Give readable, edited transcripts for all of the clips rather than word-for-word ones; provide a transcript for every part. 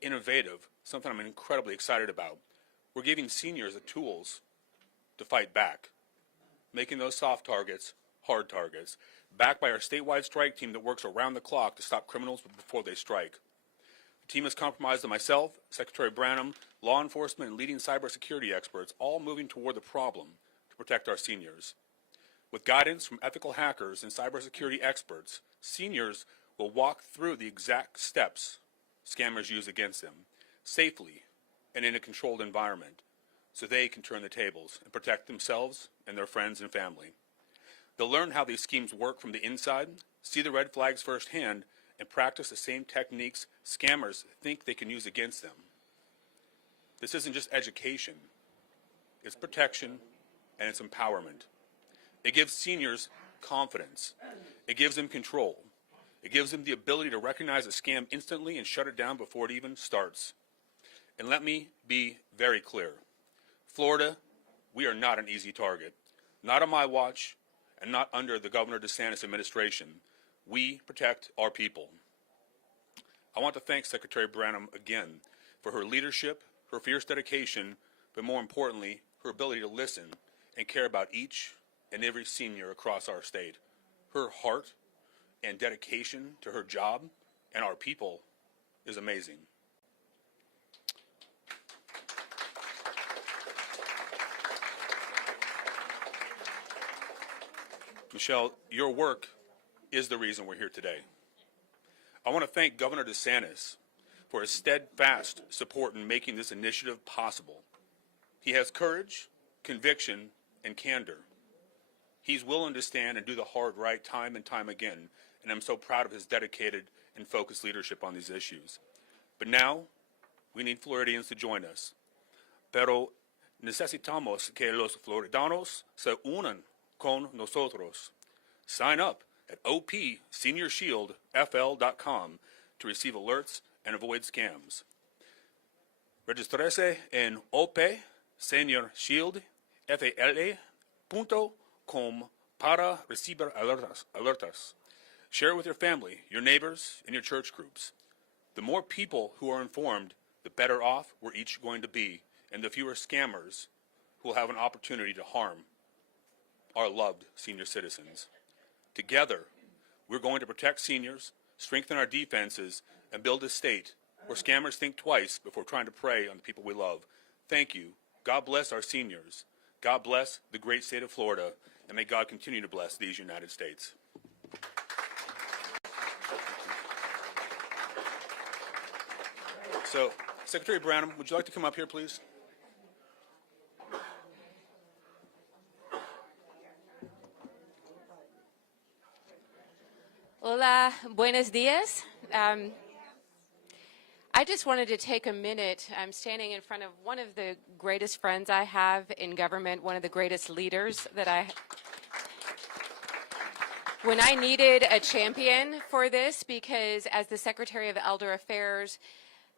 innovative, something I'm incredibly excited about. We're giving seniors the tools to fight back, making those soft targets hard targets, backed by our statewide strike team that works around the clock to stop criminals before they strike. The team is comprised of myself, Secretary Branham, law enforcement, and leading cybersecurity experts, all moving toward the problem to protect our seniors. With guidance from ethical hackers and cybersecurity experts, seniors will walk through the exact steps scammers use against them, safely and in a controlled environment, so they can turn the tables and protect themselves and their friends and family. They'll learn how these schemes work from the inside, see the red flags firsthand, and practice the same techniques scammers think they can use against them. This isn't just education, it's protection and it's empowerment. It gives seniors confidence. It gives them control. It gives them the ability to recognize a scam instantly and shut it down before it even starts. And let me be very clear. Florida, we are not an easy target. Not on my watch and not under the Governor DeSantis administration. We protect our people. I want to thank Secretary Branham again for her leadership, her fierce dedication, but more importantly, her ability to listen and care about each and every senior across our state. Her heart and dedication to her job and our people is amazing. Michelle, your work is the reason we're here today. I want to thank Governor DeSantis for his steadfast support in making this initiative possible. He has courage, conviction, and candor. He's willing to stand and do the hard right time and time again, and I'm so proud of his dedicated and focused leadership on these issues. But now, we need Floridians to join us. Pero necesitamos que los floridanos se unan con nosotros. Sign up at opseniorsshieldfl.com to receive alerts and avoid scams. Registrarse en opseniorsshieldfl.com para recibir alertas. Share it with your family, your neighbors, and your church groups. The more people who are informed, the better off we're each going to be, and the fewer scammers who will have an opportunity to harm our loved senior citizens. Together, we're going to protect seniors, strengthen our defenses, and build a state where scammers think twice before trying to prey on the people we love. Thank you. God bless our seniors. God bless the great state of Florida, and may God continue to bless these United States. So, Secretary Branham, would you like to come up here, please? Hola, buenos dias. I just wanted to take a minute. I'm standing in front of one of the greatest friends I have in government, one of the greatest leaders that when I needed a champion for this, because as the Secretary of Elder Affairs,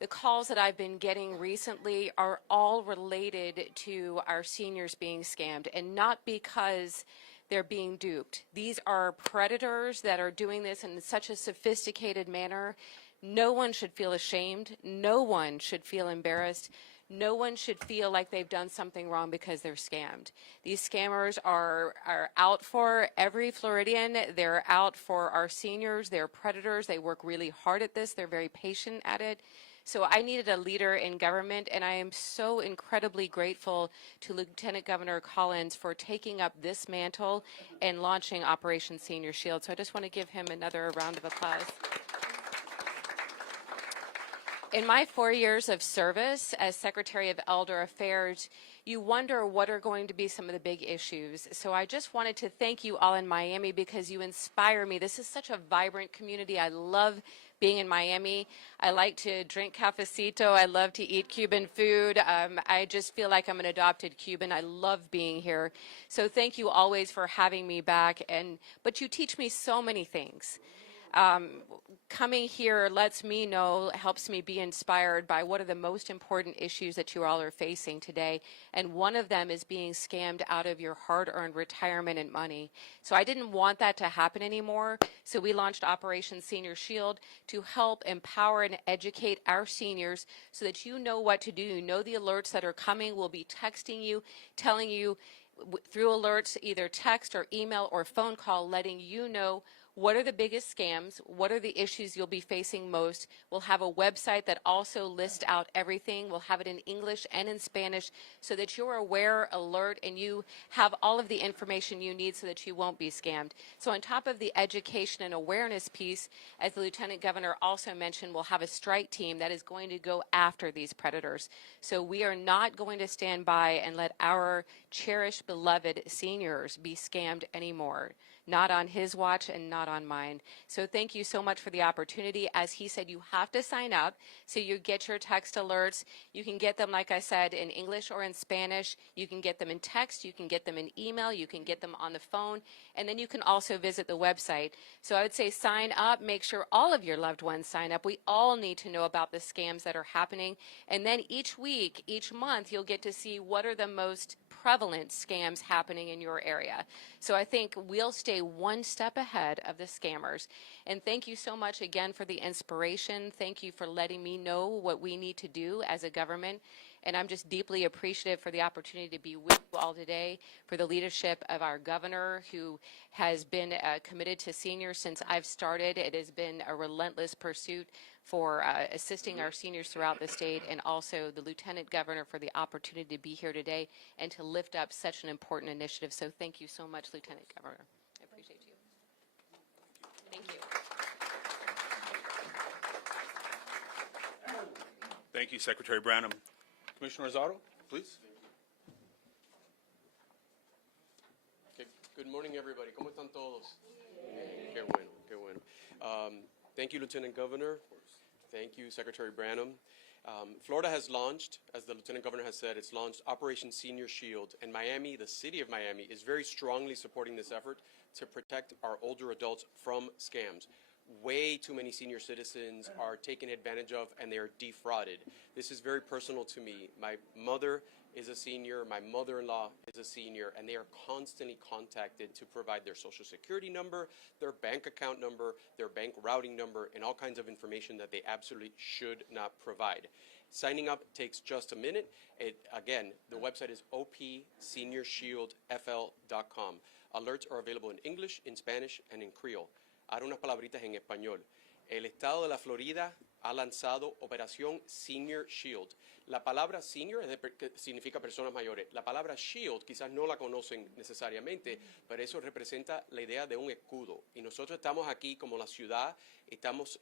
the calls that I've been getting recently are all related to our seniors being scammed, and not because they're being duped. These are predators that are doing this in such a sophisticated manner. No one should feel ashamed. No one should feel embarrassed. No one should feel like they've done something wrong because they're scammed. These scammers are out for every Floridian. They're out for our seniors. They're predators. They work really hard at this. They're very patient at it. So I needed a leader in government, and I am so incredibly grateful to Lieutenant Governor Collins for taking up this mantle and launching Operation Senior Shield. So I just want to give him another round of applause. In my 4 years of service as Secretary of Elder Affairs, you wonder what are going to be some of the big issues. So I just wanted to thank you all in Miami because you inspire me. This is such a vibrant community. I love being in Miami. I like to drink cafecito. I love to eat Cuban food. I just feel like I'm an adopted Cuban. I love being here. So thank you always for having me back. But you teach me so many things. Coming here lets me know, helps me be inspired by what are the most important issues that you all are facing today. And one of them is being scammed out of your hard-earned retirement and money. So I didn't want that to happen anymore. So we launched Operation Senior Shield to help empower and educate our seniors so that you know what to do. You know the alerts that are coming. We'll be texting you, telling you through alerts, either text or email or phone call, letting you know what are the biggest scams, what are the issues you'll be facing most. We'll have a website that also lists out everything. We'll have it in English and in Spanish so that you're aware, alert, and you have all of the information you need so that you won't be scammed. So on top of the education and awareness piece, as the Lieutenant Governor also mentioned, we'll have a strike team that is going to go after these predators. So we are not going to stand by and let our cherished, beloved seniors be scammed anymore. Not on his watch and not on mine. So thank you so much for the opportunity. As he said, you have to sign up so you get your text alerts. You can get them, like I said, in English or in Spanish. You can get them in text. You can get them in email. You can get them on the phone. And then you can also visit the website. So I would say sign up. Make sure all of your loved ones sign up. We all need to know about the scams that are happening. And then each week, each month, you'll get to see what are the most prevalent scams happening in your area. So I think we'll stay one step ahead of the scammers. And thank you so much again for the inspiration. Thank you for letting me know what we need to do as a government. And I'm just deeply appreciative for the opportunity to be with you all today, for the leadership of our governor, who has been committed to seniors since I've started. It has been a relentless pursuit for assisting our seniors throughout the state, and also the Lieutenant Governor for the opportunity to be here today and to lift up such an important initiative. So thank you so much, Lieutenant Governor. I appreciate you. Thank you. Thank you, Secretary Branham. Commissioner Rosado, please. Okay. Good morning, everybody. ¿Cómo están todos? Qué bueno, qué bueno. Thank you, Lieutenant Governor. Thank you, Secretary Branham. Florida has launched, as the Lieutenant Governor has said, it's launched Operation Senior Shield, and Miami, the city of Miami, is very strongly supporting this effort to protect our older adults from scams. Way too many senior citizens are taken advantage of, and they are defrauded. This is very personal to me. My mother is a senior, my mother-in-law is a senior, and they are constantly contacted to provide their social security number, their bank account number, their bank routing number, and all kinds of information that they absolutely should not provide. Signing up takes just a minute. Again, the website is opseniorshieldfl.com. Alerts are available in English, in Spanish, and in Creole. Ahora unas palabritas en español. El estado de la Florida ha lanzado Operación Senior Shield. La palabra senior significa personas mayores. La palabra shield quizás no la conocen necesariamente, pero eso representa la idea de un escudo. Y nosotros estamos aquí como la ciudad, estamos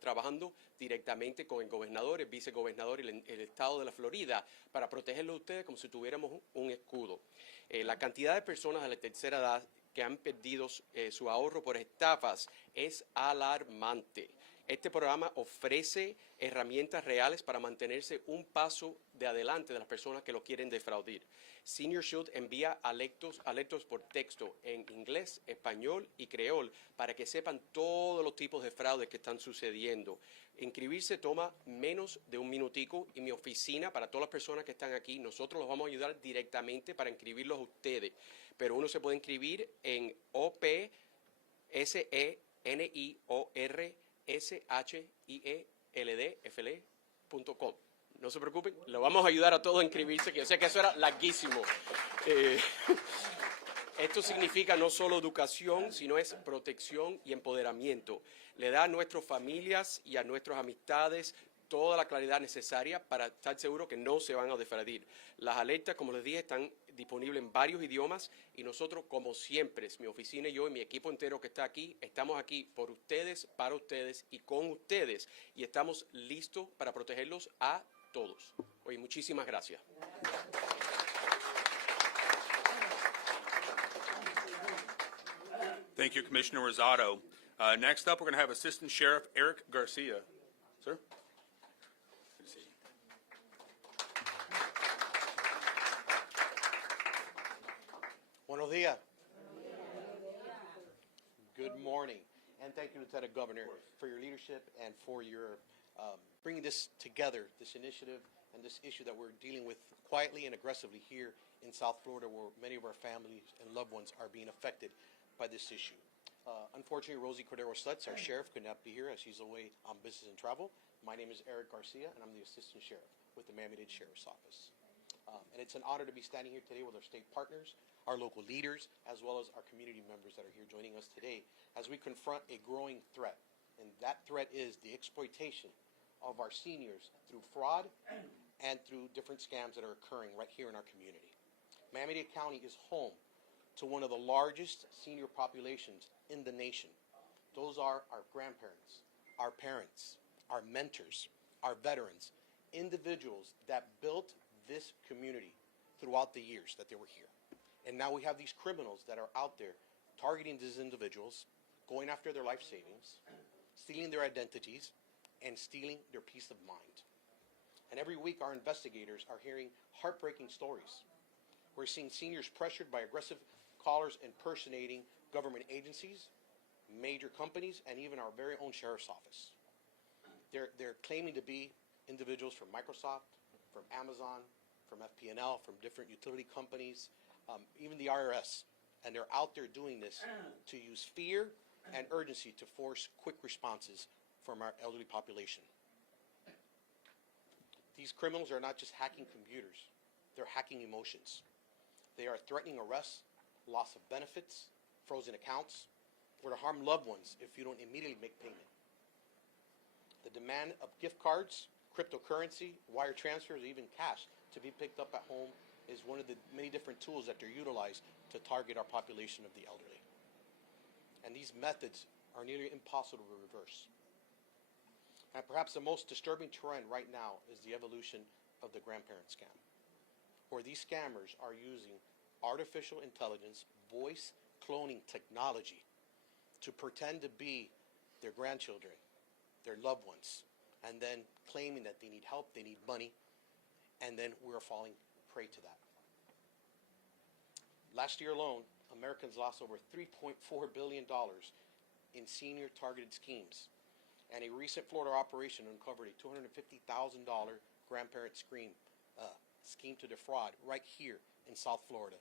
trabajando directamente con el gobernador, el vicegobernador y el estado de la Florida para protegerlos a ustedes como si tuviéramos un escudo. La cantidad de personas de la tercera edad que han perdido su ahorro por estafas es alarmante. Este programa ofrece herramientas reales para mantenerse un paso de adelante de las personas que lo quieren defraudar. Senior Shield envía alertos por texto en inglés, español y creol para que sepan todos los tipos de fraudes que están sucediendo. Inscribirse toma menos de un minutico y mi oficina, para todas las personas que están aquí, nosotros los vamos a ayudar directamente para inscribirlos a ustedes. Pero uno se puede inscribir en opseniorshieldfl.com. No se preocupen, lo vamos a ayudar a todos a inscribirse, que yo sé que eso era larguísimo. Esto significa no solo educación, sino es protección y empoderamiento. Le da a nuestras familias y a nuestras amistades toda la claridad necesaria para estar seguro que no se van a defraudar. Las alertas, como les dije, están disponibles en varios idiomas y nosotros, como siempre, mi oficina y yo y mi equipo entero que está aquí, estamos aquí por ustedes, para ustedes y con ustedes, y estamos listos para protegerlos a todos. Oye, muchísimas gracias. Thank you, Commissioner Rosado. Next up, we're going to have Assistant Sheriff Eric Garcia. Sir? Good to see you. Buenos días. Good morning. And thank you, Lieutenant Governor, for your leadership and for your bringing this together, this initiative and this issue that we're dealing with quietly and aggressively here in South Florida, where many of our families and loved ones are being affected by this issue. Unfortunately, Rosie Cordero Stutz, our sheriff, could not be here as she's away on business and travel. My name is Eric Garcia, and I'm the Assistant Sheriff with the Miami-Dade Sheriff's Office. And it's an honor to be standing here today with our state partners, our local leaders, as well as our community members that are here joining us today as we confront a growing threat. And that threat is the exploitation of our seniors through fraud and through different scams that are occurring right here in our community. Miami-Dade County is home to one of the largest senior populations in the nation. Those are our grandparents, our parents, our mentors, our veterans, individuals that built this community throughout the years that they were here. And now we have these criminals that are out there targeting these individuals, going after their life savings, stealing their identities, and stealing their peace of mind. And every week our investigators are hearing heartbreaking stories. We're seeing seniors pressured by aggressive callers impersonating government agencies, major companies, and even our very own sheriff's office. They're claiming to be individuals from Microsoft, from Amazon, from FP&L, from different utility companies, even the IRS. And they're out there doing this to use fear and urgency to force quick responses from our elderly population. These criminals are not just hacking computers, they're hacking emotions. They are threatening arrests, loss of benefits, frozen accounts, or to harm loved ones if you don't immediately make payment. The demand of gift cards, cryptocurrency, wire transfers, even cash to be picked up at home is one of the many different tools that they're utilized to target our population of the elderly. And these methods are nearly impossible to reverse. And perhaps the most disturbing trend right now is the evolution of the grandparent scam, where these scammers are using artificial intelligence, voice cloning technology to pretend to be their grandchildren, their loved ones, and then claiming that they need help, they need money, and then we're falling prey to that. Last year alone, Americans lost over $3.4 billion in senior targeted schemes, and a recent Florida operation uncovered a $250,000 grandparent scheme to defraud right here in South Florida,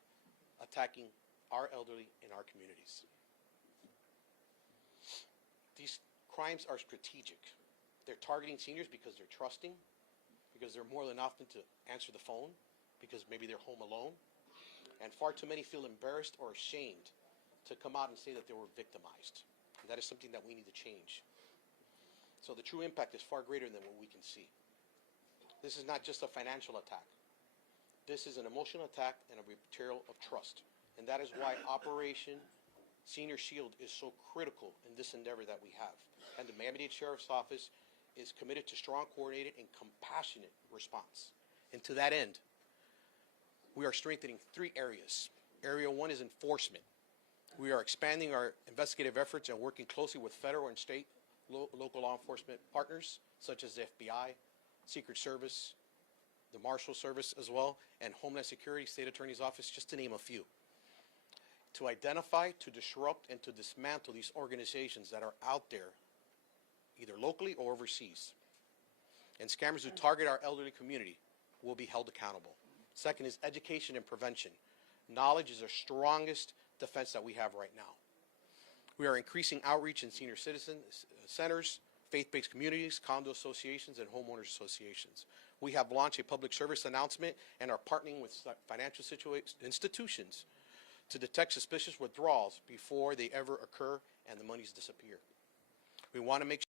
attacking our elderly in our communities. These crimes are strategic. They're targeting seniors because they're trusting, because they're more than often to answer the phone, because maybe they're home alone, and far too many feel embarrassed or ashamed to come out and say that they were victimized. And that is something that we need to change. So the true impact is far greater than what we can see. This is not just a financial attack. This is an emotional attack and a betrayal of trust. And that is why Operation Senior Shield is so critical in this endeavor that we have. And the Miami-Dade Sheriff's Office is committed to strong, coordinated, and compassionate response. And to that end, we are strengthening 3 areas. Area 1 is enforcement. We are expanding our investigative efforts and working closely with federal and state local law enforcement partners, such as the FBI, Secret Service, the Marshal Service as well, and Homeland Security, State Attorney's Office, just to name a few, to identify, to disrupt, and to dismantle these organizations that are out there, either locally or overseas. And scammers who target our elderly community will be held accountable. Second is education and prevention. Knowledge is our strongest defense that we have right now. We are increasing outreach in senior citizen centers, faith-based communities, condo associations, and homeowners associations. We have launched a public service announcement and are partnering with financial institutions to detect suspicious withdrawals before they ever occur and the monies disappear. We want to make